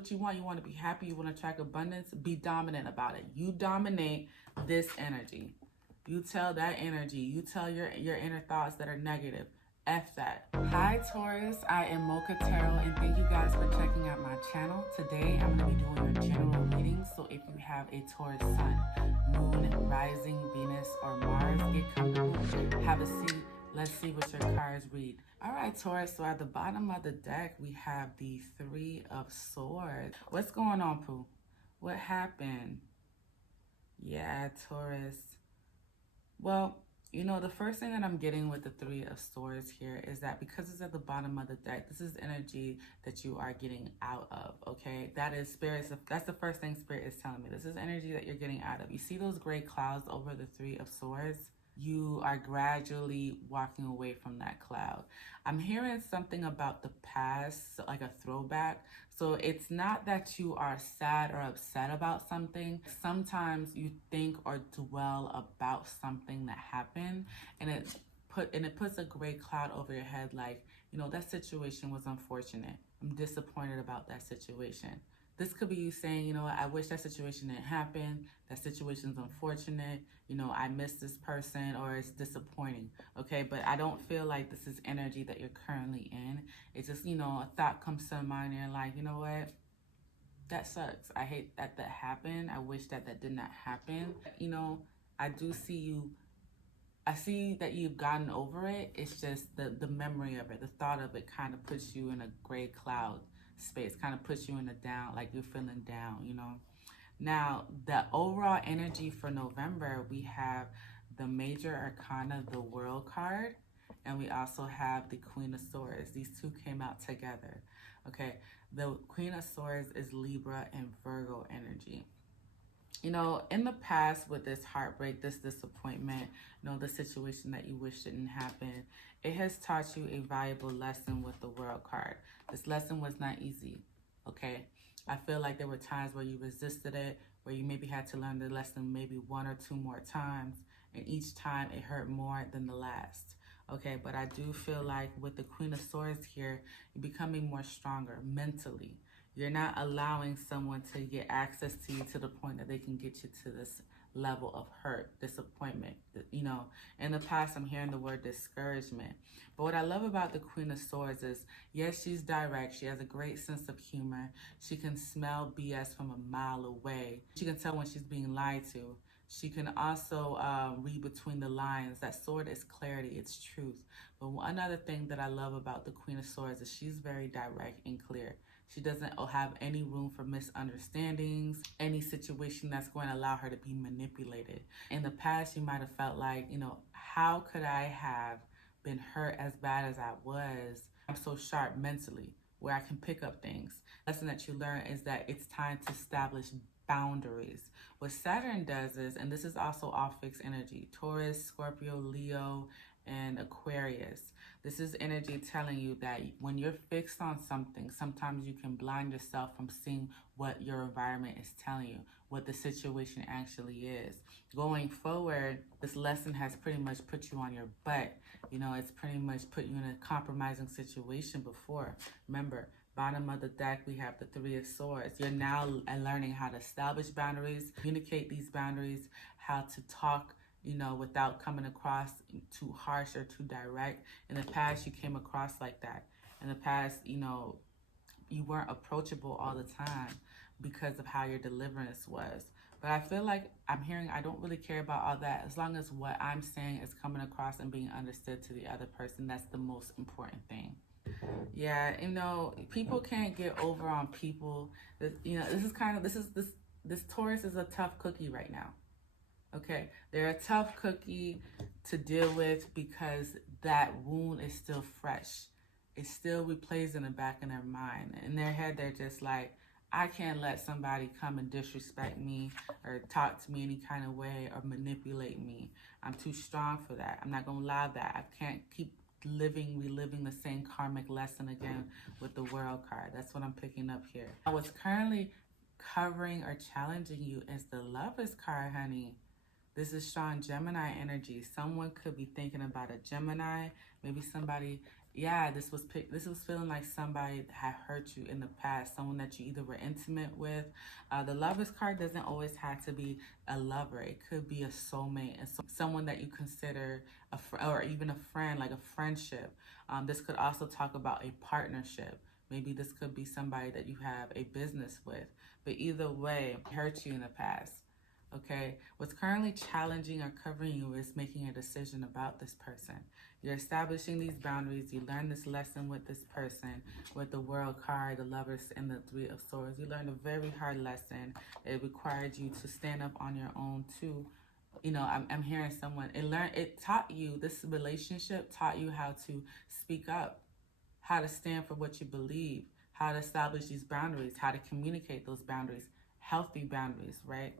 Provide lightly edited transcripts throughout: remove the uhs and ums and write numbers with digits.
what you want. You want to be happy. You want to attract abundance. Be dominant about it. You dominate this energy. You tell that energy. You tell your inner thoughts that are negative. F that. Hi Taurus, I am Mocchaa and thank you guys for checking out my channel. Today I'm going to be doing your general readings. So if you have a Taurus sun, moon, rising, Venus, or Mars, get comfortable, have a seat. Let's see what your cards read. All right, Taurus, so at the bottom of the deck, we have the Three of Swords. What's going on, Pooh? What happened? Yeah, Taurus. Well, you know, the first thing that I'm getting with the Three of Swords here is that because it's at the bottom of the deck, this is energy that you are getting out of, okay? That is Spirit. That's the first thing Spirit is telling me. This is energy that you're getting out of. You see those gray clouds over the Three of Swords? You are gradually walking away from that cloud. I'm hearing something about the past, like a throwback. So it's not that you are sad or upset about something. Sometimes you think or dwell about something that happened, and it puts a gray cloud over your head, like, you know, that situation was unfortunate. I'm disappointed about that situation. This could be you saying, you know, I wish that situation didn't happen. That situation's unfortunate. You know, I miss this person, or it's disappointing. Okay, but I don't feel like this is energy that you're currently in. It's just, you know, a thought comes to mind and you're like, you know what? That sucks. I hate that that happened. I wish that that did not happen. You know, I do see you. I see that you've gotten over it. It's just the memory of it, the thought of it kind of puts you in a gray cloud space, kind of puts you in a down, like you're feeling down, you know. Now, the overall energy for November, we have the Major Arcana, the World card, and we also have the Queen of Swords. These two came out together, okay? The Queen of Swords is Libra and Virgo energy. You know, in the past with this heartbreak, this disappointment, you know, the situation that you wish didn't happen, it has taught you a valuable lesson with the World card. This lesson was not easy, okay? I feel like there were times where you resisted it, where you maybe had to learn the lesson maybe one or two more times, and each time it hurt more than the last, okay? But I do feel like with the Queen of Swords here, you're becoming more stronger mentally. You're not allowing someone to get access to you to the point that they can get you to this level of hurt, disappointment. You know, in the past, I'm hearing the word discouragement. But what I love about the Queen of Swords is, yes, she's direct. She has a great sense of humor. She can smell BS from a mile away. She can tell when she's being lied to. She can also read between the lines. That sword is clarity, it's truth. But another thing that I love about the Queen of Swords is she's very direct and clear. She doesn't have any room for misunderstandings, any situation that's going to allow her to be manipulated. In the past, you might have felt like, you know, how could I have been hurt as bad as I was? I'm so sharp mentally, where I can pick up things. The lesson that you learn is that it's time to establish boundaries. What Saturn does is, and this is also all fixed energy, Taurus, Scorpio, Leo, and Aquarius. This is energy telling you that when you're fixed on something, sometimes you can blind yourself from seeing what your environment is telling you, what the situation actually is. Going forward, this lesson has pretty much put you on your butt. You know, it's pretty much put you in a compromising situation before. Remember, bottom of the deck, we have the Three of Swords. You're now learning how to establish boundaries, communicate these boundaries, how to talk, you know, without coming across too harsh or too direct. In the past, you came across like that. In the past, you know, you weren't approachable all the time because of how your deliverance was. But I feel like I'm hearing I don't really care about all that. As long as what I'm saying is coming across and being understood to the other person, that's the most important thing. Yeah, you know, people can't get over on people. You know, this Taurus is a tough cookie right now. Okay, they're a tough cookie to deal with because that wound is still fresh. It still replays in the back of their mind. In their head, they're just like, I can't let somebody come and disrespect me or talk to me any kind of way or manipulate me. I'm too strong for that. I'm not going to allow that. I can't keep reliving the same karmic lesson again with the World card. That's what I'm picking up here. What's currently covering or challenging you is the Lovers card, honey. This is strong Gemini energy. Someone could be thinking about a Gemini. Maybe somebody Yeah, this was feeling like somebody had hurt you in the past, someone that you either were intimate with. The Lovers card doesn't always have to be a lover. It could be a soulmate, and someone that you consider or even a friend, like a friendship. This could also talk about a partnership. Maybe this could be somebody that you have a business with. But either way, hurt you in the past. Okay, what's currently challenging or covering you is making a decision about this person. You're establishing these boundaries. You learn this lesson with this person, with the World card, the Lovers, and the Three of Swords. You learned a very hard lesson. It required you to stand up on your own too. You know, I'm hearing someone. It taught you, this relationship taught you how to speak up, how to stand for what you believe, how to establish these boundaries, how to communicate those boundaries, healthy boundaries, right?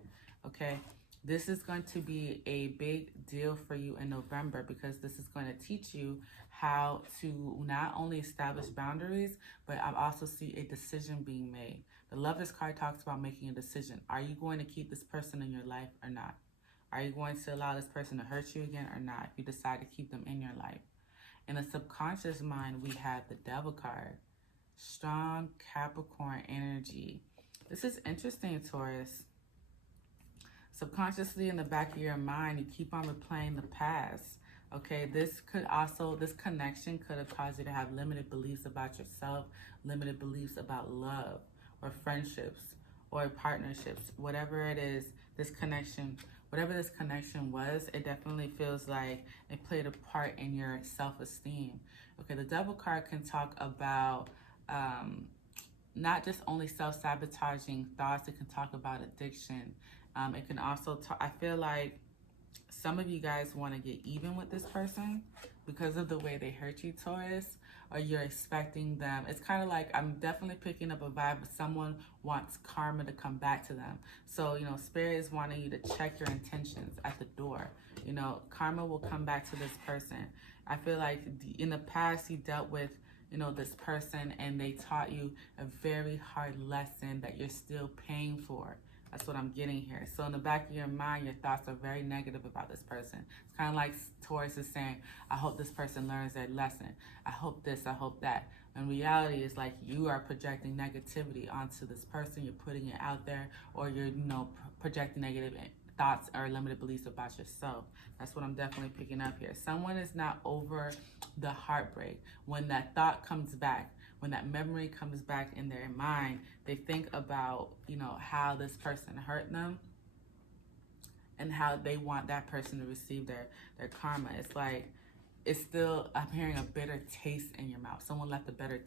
Okay, this is going to be a big deal for you in November, because this is going to teach you how to not only establish boundaries, but I also see a decision being made. The Lovers card talks about making a decision. Are you going to keep this person in your life or not? Are you going to allow this person to hurt you again or not if you decide to keep them in your life? In the subconscious mind, we have the Devil card. Strong Capricorn energy. This is interesting, Taurus. Subconsciously in the back of your mind, you keep on replaying the past. Okay, this connection could have caused you to have limited beliefs about yourself, limited beliefs about love or friendships or partnerships. Whatever it is, whatever this connection was, it definitely feels like it played a part in your self-esteem. Okay, the Devil card can talk about not just only self-sabotaging thoughts, it can talk about addiction. It can also I feel like some of you guys want to get even with this person because of the way they hurt you, Taurus, or you're expecting them. It's kind of like, I'm definitely picking up a vibe of someone wants karma to come back to them. So, you know, Spirit is wanting you to check your intentions at the door. You know, karma will come back to this person. I feel like in the past you dealt with, you know, this person and they taught you a very hard lesson that you're still paying for. That's what I'm getting here. So in the back of your mind, your thoughts are very negative about this person. It's kind of like Taurus is saying, I hope this person learns their lesson. I hope this, I hope that. In reality, it's like you are projecting negativity onto this person. You're putting it out there, or you're, you know, projecting negative thoughts or limited beliefs about yourself. That's what I'm definitely picking up here. Someone is not over the heartbreak. When that thought comes back, when that memory comes back in their mind, they think about, you know, how this person hurt them and how they want that person to receive their karma. It's like, it's still, I'm hearing a bitter taste in your mouth. Someone left a bitter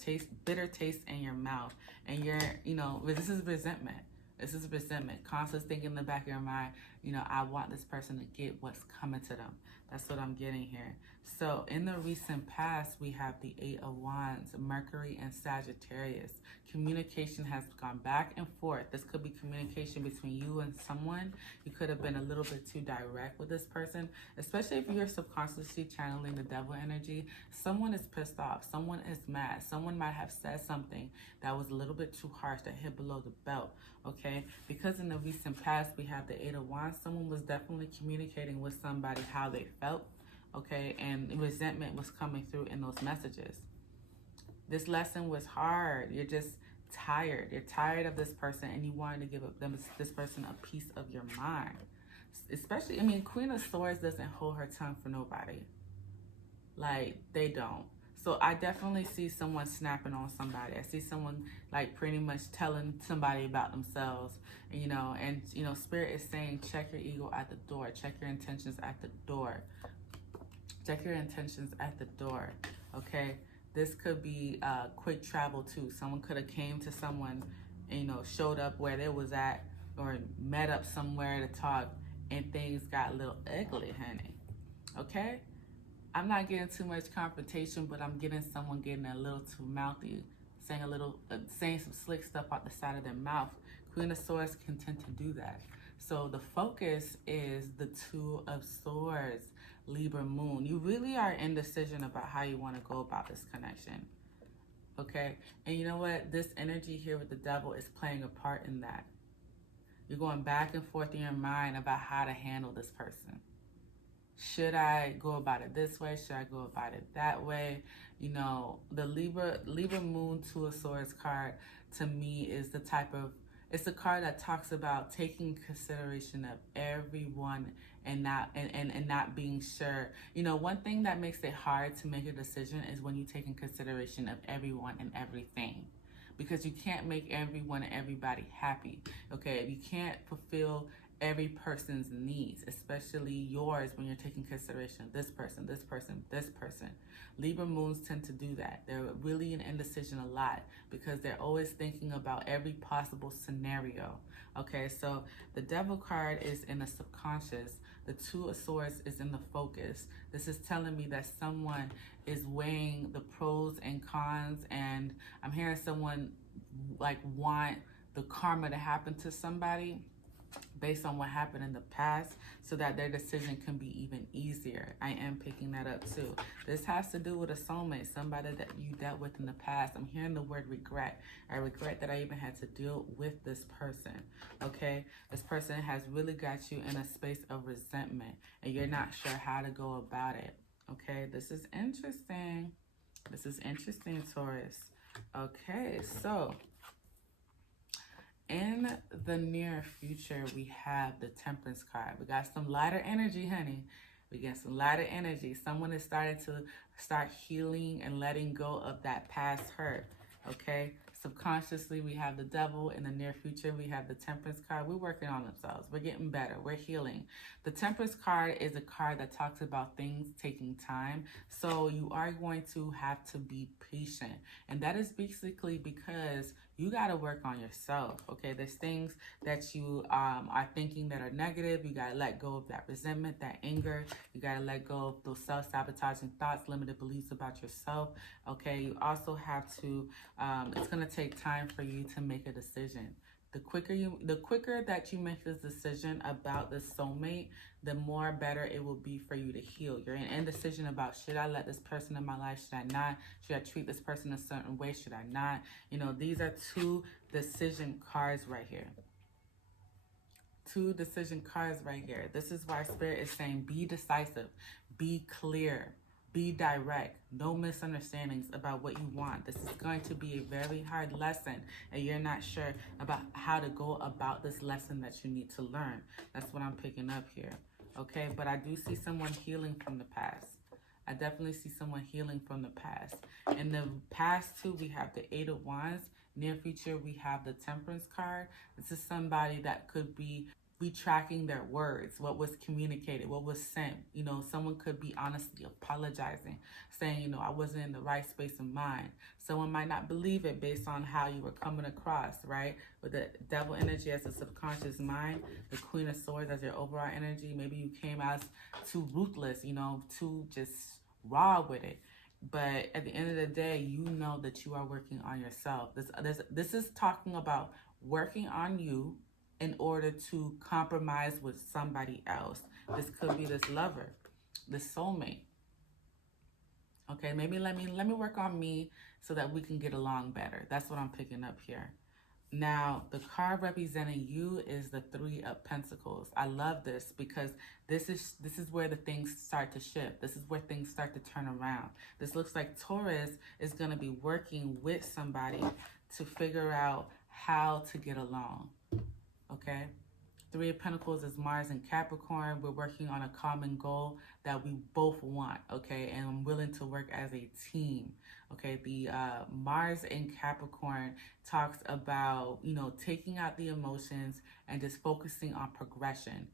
taste in your mouth. And you're, you know, this is resentment. This is resentment. Constantly thinking in the back of your mind, you know, I want this person to get what's coming to them. That's what I'm getting here. So in the recent past, we have the Eight of Wands, Mercury and Sagittarius. Communication has gone back and forth. This could be communication between you and someone. You could have been a little bit too direct with this person, especially if you're subconsciously channeling the devil energy. Someone is pissed off. Someone is mad. Someone might have said something that was a little bit too harsh, that hit below the belt, okay? Because in the recent past, we have the Eight of Wands. Someone was definitely communicating with somebody how they felt, okay? And resentment was coming through in those messages. This lesson was hard. You're just tired. You're tired of this person and you wanted to give this person a piece of your mind. Especially, I mean, Queen of Swords doesn't hold her tongue for nobody. Like, they don't. So I definitely see someone snapping on somebody. I see someone like pretty much telling somebody about themselves, you know, and, you know, Spirit is saying, check your ego at the door. Check your intentions at the door. Check your intentions at the door, okay? This could be quick travel too. Someone could have came to someone, and, you know, showed up where they was at or met up somewhere to talk and things got a little ugly, honey, okay? I'm not getting too much confrontation, but I'm getting someone getting a little too mouthy, saying some slick stuff out the side of their mouth. Queen of Swords can tend to do that. So the focus is the Two of Swords, Libra moon. You really are indecision about how you want to go about this connection, okay? And you know what? This energy here with the devil is playing a part in that. You're going back and forth in your mind about how to handle this person. Should I go about it this way? Should I go about it that way? You know, the Libra Moon Two of Swords card to me is the type of, it's a card that talks about taking consideration of everyone and not being sure. You know, one thing that makes it hard to make a decision is when you take in consideration of everyone and everything, because you can't make everyone and everybody happy. Okay, you can't fulfill every person's needs, especially yours, when you're taking consideration of this person, this person, this person. Libra moons tend to do that. They're really in indecision a lot because they're always thinking about every possible scenario. Okay, so the Devil card is in the subconscious. The Two of Swords is in the focus. This is telling me that someone is weighing the pros and cons, and I'm hearing someone like want the karma to happen to somebody based on what happened in the past so that their decision can be even easier. I am picking that up too. This has to do with a soulmate, somebody that you dealt with in the past. I'm hearing the word regret. I regret that I even had to deal with this person, okay? This person has really got you in a space of resentment and you're not sure how to go about it, okay? This is interesting. This is interesting, Taurus. Okay, so in the near future, we have the Temperance card. We got some lighter energy, honey. We got some lighter energy. Someone is starting to start healing and letting go of that past hurt, okay? Subconsciously, we have the Devil. In the near future, we have the Temperance card. We're working on themselves. We're getting better. We're healing. The Temperance card is a card that talks about things taking time. So you are going to have to be patient. And that is basically because you got to work on yourself, okay? There's things that you are thinking that are negative. You got to let go of that resentment, that anger. You got to let go of those self-sabotaging thoughts, limited beliefs about yourself, okay? You also have to, it's going to take time for you to make a decision. The quicker that you make this decision about this soulmate, the more better it will be for you to heal. You're in indecision about, should I let this person in my life? Should I not? Should I treat this person a certain way? Should I not? You know, these are two decision cards right here. Two decision cards right here. This is why Spirit is saying be decisive, be clear, be direct, no misunderstandings about what you want. This is going to be a very hard lesson and you're not sure about how to go about this lesson that you need to learn. That's what I'm picking up here, okay? But I do see someone healing from the past. I definitely see someone healing from the past. In the past too, we have the Eight of Wands. Near future, we have the Temperance card. This is somebody that could be retracking their words, what was communicated, what was sent. You know, someone could be honestly apologizing, saying, you know, I wasn't in the right space of mind. Someone might not believe it based on how you were coming across, right? With the Devil energy as a subconscious mind, the Queen of Swords as your overall energy, maybe you came as too ruthless, you know, too just raw with it. But at the end of the day, you know that you are working on yourself. This is talking about working on you in order to compromise with somebody else. This could be this lover, this soulmate. Okay, maybe let me work on me so that we can get along better. That's what I'm picking up here. Now, the card representing you is the Three of Pentacles. I love this because this is where the things start to shift. This is where things start to turn around. This looks like Taurus is going to be working with somebody to figure out how to get along. Okay? Three of Pentacles is Mars and Capricorn. We're working on a common goal that we both want, okay? And I'm willing to work as a team, okay? The Mars in Capricorn talks about, you know, taking out the emotions and just focusing on progression,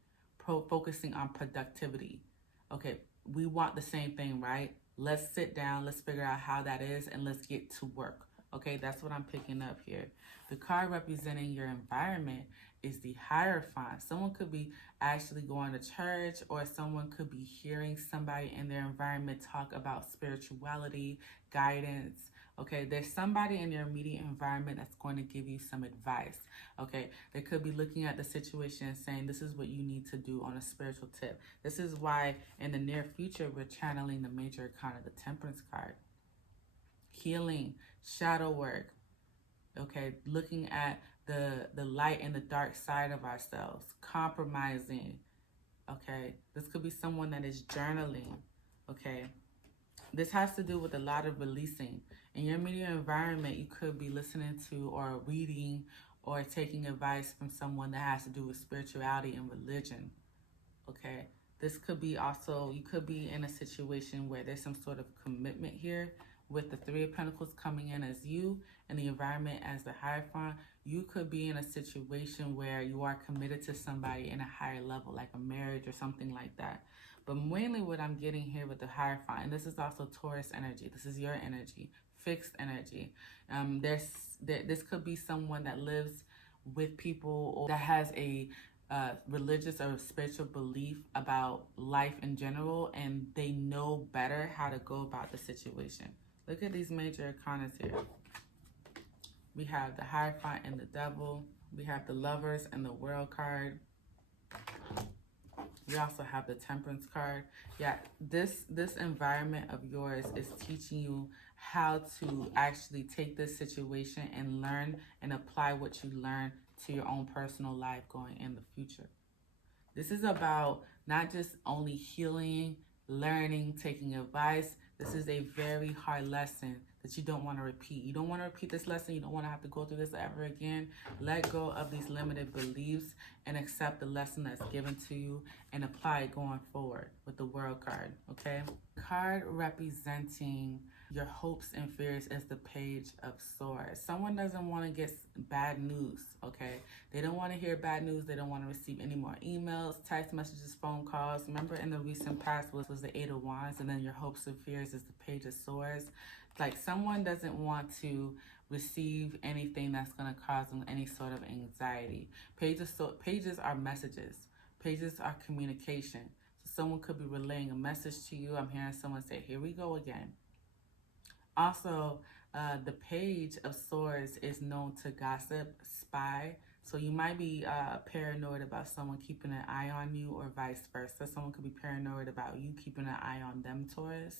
focusing on productivity, okay? We want the same thing, right? Let's sit down, let's figure out how that is, and let's get to work, okay? That's what I'm picking up here. The card representing your environment is the Hierophant. Someone could be actually going to church, or someone could be hearing somebody in their environment talk about spirituality, guidance. Okay, there's somebody in your immediate environment that's going to give you some advice. Okay, they could be looking at the situation and saying, this is what you need to do on a spiritual tip. This is why in the near future, we're channeling the major arcana, the Temperance card. Healing, shadow work. Okay, looking at the light and the dark side of ourselves, compromising, okay? This could be someone that is journaling, okay? This has to do with a lot of releasing. In your media environment, you could be listening to or reading or taking advice from someone that has to do with spirituality and religion, okay? This could be also, you could be in a situation where there's some sort of commitment here with the Three of Pentacles coming in as you and the environment as the Hierophant. You could be in a situation where you are committed to somebody in a higher level, like a marriage or something like that. But mainly what I'm getting here with the Hierophant, and this is also Taurus energy. This is your energy, fixed energy. This could be someone that lives with people or that has a religious or spiritual belief about life in general, and they know better how to go about the situation. Look at these major arcanas here. We have the Hierophant and the Devil. We have the Lovers and the World card. We also have the Temperance card. Yeah, this environment of yours is teaching you how to actually take this situation and learn and apply what you learn to your own personal life going in the future. This is about not just only healing, learning, taking advice. This is a very hard lesson that you don't want to repeat. You don't want to repeat this lesson. You don't want to have to go through this ever again. Let go of these limited beliefs and accept the lesson that's given to you and apply it going forward with the World card, okay? Card representing your hopes and fears is the Page of Swords. Someone doesn't want to get bad news, okay? They don't want to hear bad news. They don't want to receive any more emails, text messages, phone calls. Remember in the recent past was the Eight of Wands, and then your hopes and fears is the Page of Swords. Like someone doesn't want to receive anything that's going to cause them any sort of anxiety. Pages are messages. Pages are communication. So someone could be relaying a message to you. I'm hearing someone say, here we go again. Also, the Page of Swords is known to gossip, spy. So you might be paranoid about someone keeping an eye on you or vice versa. Someone could be paranoid about you keeping an eye on them, Taurus.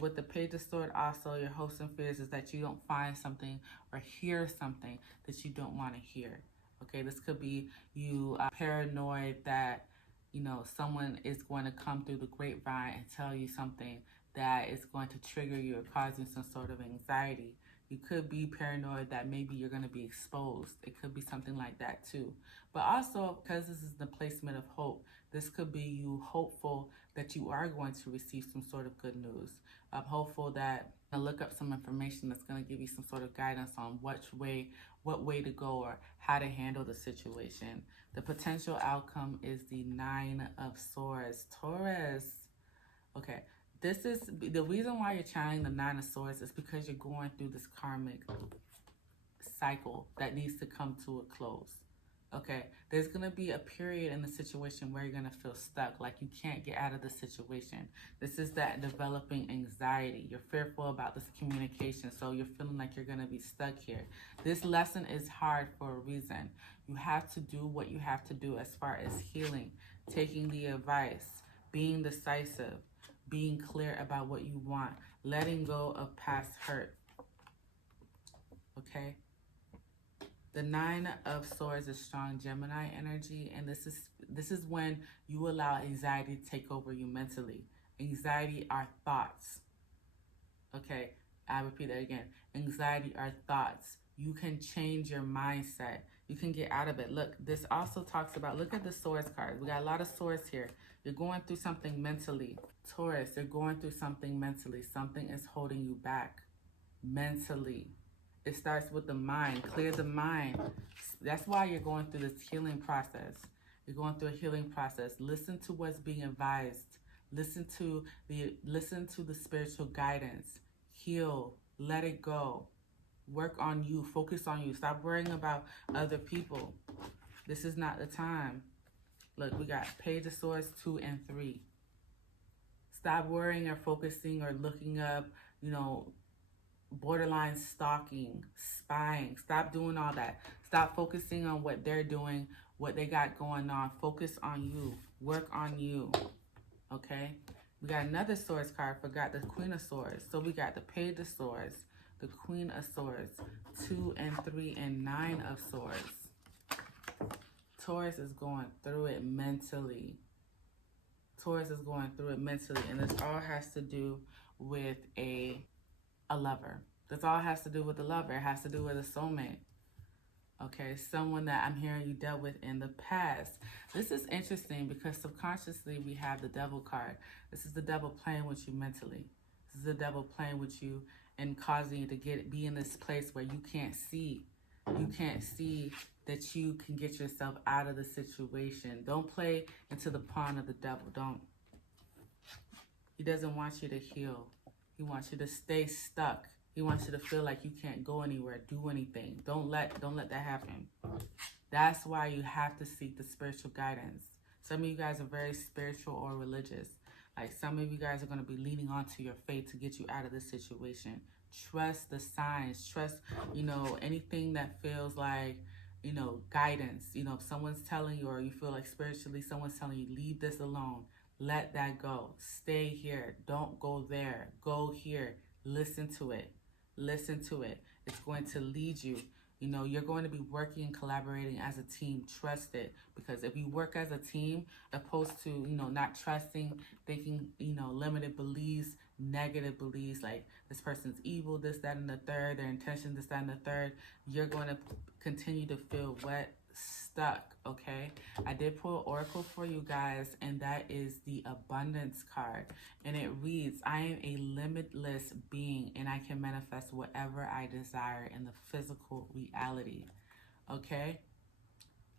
With the Page of Swords, also, your hopes and fears is that you don't find something or hear something that you don't want to hear. Okay, this could be you paranoid that, you know, someone is going to come through the grapevine and tell you something that is going to trigger you or cause you some sort of anxiety. You could be paranoid that maybe you're going to be exposed. It could be something like that too. But also, because this is the placement of hope, this could be you hopeful that you are going to receive some sort of good news. I'm hopeful that you'll look up some information that's going to give you some sort of guidance on what way to go or how to handle the situation. The potential outcome is the Nine of Swords. Taurus. Okay. This is the reason why you're channeling the Nine of Swords is because you're going through this karmic cycle that needs to come to a close. Okay, there's going to be a period in the situation where you're going to feel stuck, like you can't get out of the situation. This is that developing anxiety. You're fearful about this communication, so you're feeling like you're going to be stuck here. This lesson is hard for a reason. You have to do what you have to do as far as healing, taking the advice, being decisive, being clear about what you want, letting go of past hurt. Okay? The Nine of Swords is strong Gemini energy, and this is when you allow anxiety to take over you mentally. Anxiety are thoughts. Okay, I repeat that again. Anxiety are thoughts. You can change your mindset. You can get out of it. Look, this also talks about, look at the Swords card. We got a lot of swords here. You're going through something mentally. Taurus, you're going through something mentally. Something is holding you back mentally. It starts with the mind. Clear the mind. That's why you're going through this healing process. You're going through a healing process. Listen to what's being advised. Listen to the spiritual guidance. Heal. Let it go. Work on you. Focus on you. Stop worrying about other people. This is not the time. Look, we got Page of Swords 2 and 3. Stop worrying or focusing or looking up, you know, borderline stalking, spying. Stop doing all that. Stop focusing on what they're doing, what they got going on. Focus on you. Work on you. Okay? We got another Swords card. Forgot the Queen of Swords. So we got the Page of Swords, the Queen of Swords, 2 and 3, and 9 of Swords. Taurus is going through it mentally. Taurus is going through it mentally, and this all has to do with a lover. This all has to do with a lover. It has to do with a soulmate. Okay, someone that I'm hearing you dealt with in the past. This is interesting because subconsciously we have the devil card. This is the devil playing with you mentally. This is the devil playing with you and causing you to be in this place where you can't see. You can't see that you can get yourself out of the situation. Don't play into the pawn of the devil. Don't. He doesn't want you to heal. He wants you to stay stuck. He wants you to feel like you can't go anywhere, do anything. Don't let that happen. That's why you have to seek the spiritual guidance. Some of you guys are very spiritual or religious. Like some of you guys are going to be leaning onto your faith to get you out of this situation. Trust the signs. Trust, anything that feels like, guidance. If someone's telling you, or you feel like spiritually someone's telling you, leave this alone. Let that go. Stay here. Don't go there. Go here. Listen to it. Listen to it. It's going to lead you. You're going to be working and collaborating as a team. Trust it. Because if you work as a team, opposed to, not trusting, thinking, limited beliefs, negative beliefs, like this person's evil, this, that, and the third, their intention, this, that, and the third, you're going to continue to feel stuck, okay? I did pull an oracle for you guys, and that is the abundance card. And it reads, I am a limitless being, and I can manifest whatever I desire in the physical reality, okay?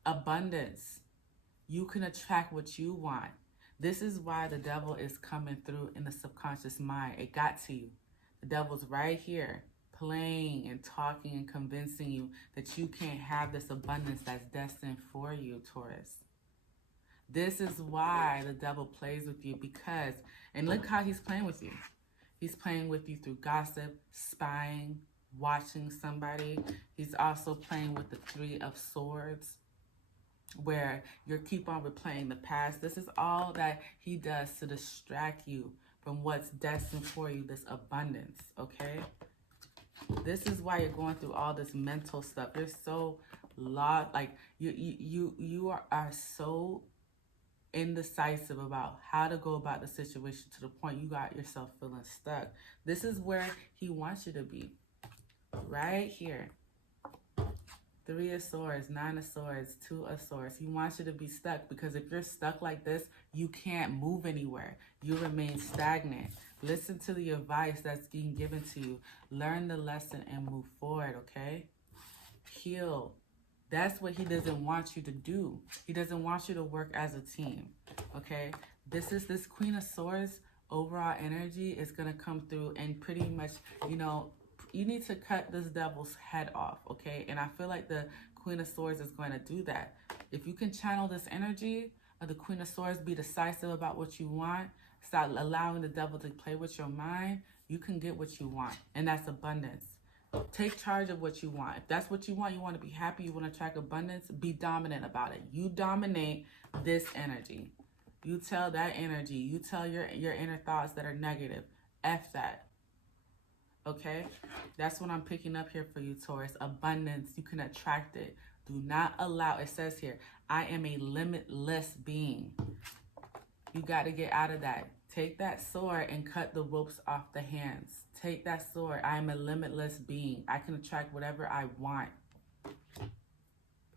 Abundance. You can attract what you want. This is why the devil is coming through in the subconscious mind. It got to you. The devil's right here, playing and talking and convincing you that you can't have this abundance that's destined for you, Taurus. This is why the devil plays with you, because, and look how he's playing with you. He's playing with you through gossip, spying, watching somebody. He's also playing with the Three of Swords, where you keep on replaying the past. This is all that he does to distract you from what's destined for you, this abundance, okay? This is why you're going through all this mental stuff. You're so lost, like you are so indecisive about how to go about the situation, to the point you got yourself feeling stuck. This is where he wants you to be, right here. Three of Swords, Nine of Swords, Two of Swords. He wants you to be stuck, because if you're stuck like this, you can't move anywhere. You remain stagnant. Listen to the advice that's being given to you. Learn the lesson and move forward, okay? Heal. That's what he doesn't want you to do. He doesn't want you to work as a team, okay? This Queen of Swords overall energy is going to come through and pretty much, you need to cut this devil's head off, okay? And I feel like the Queen of Swords is going to do that. If you can channel this energy of the Queen of Swords, be decisive about what you want, stop allowing the devil to play with your mind, you can get what you want. And that's abundance. Take charge of what you want. If that's what you want to be happy, you want to attract abundance, be dominant about it. You dominate this energy. You tell that energy, you tell your inner thoughts that are negative, F that. Okay, that's what I'm picking up here for you, Taurus. Abundance, you can attract it. Do not allow, it says here, I am a limitless being. You got to get out of that. Take that sword and cut the ropes off the hands. Take that sword. I am a limitless being. I can attract whatever I want.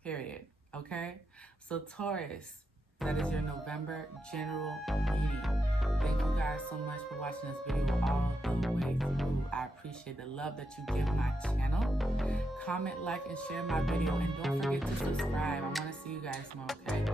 Period. Okay? So Taurus, that is your November general reading. Thank you guys so much for watching this video all the way through. I appreciate the love that you give my channel. Comment, like, and share my video. And don't forget to subscribe. I want to see you guys more, okay?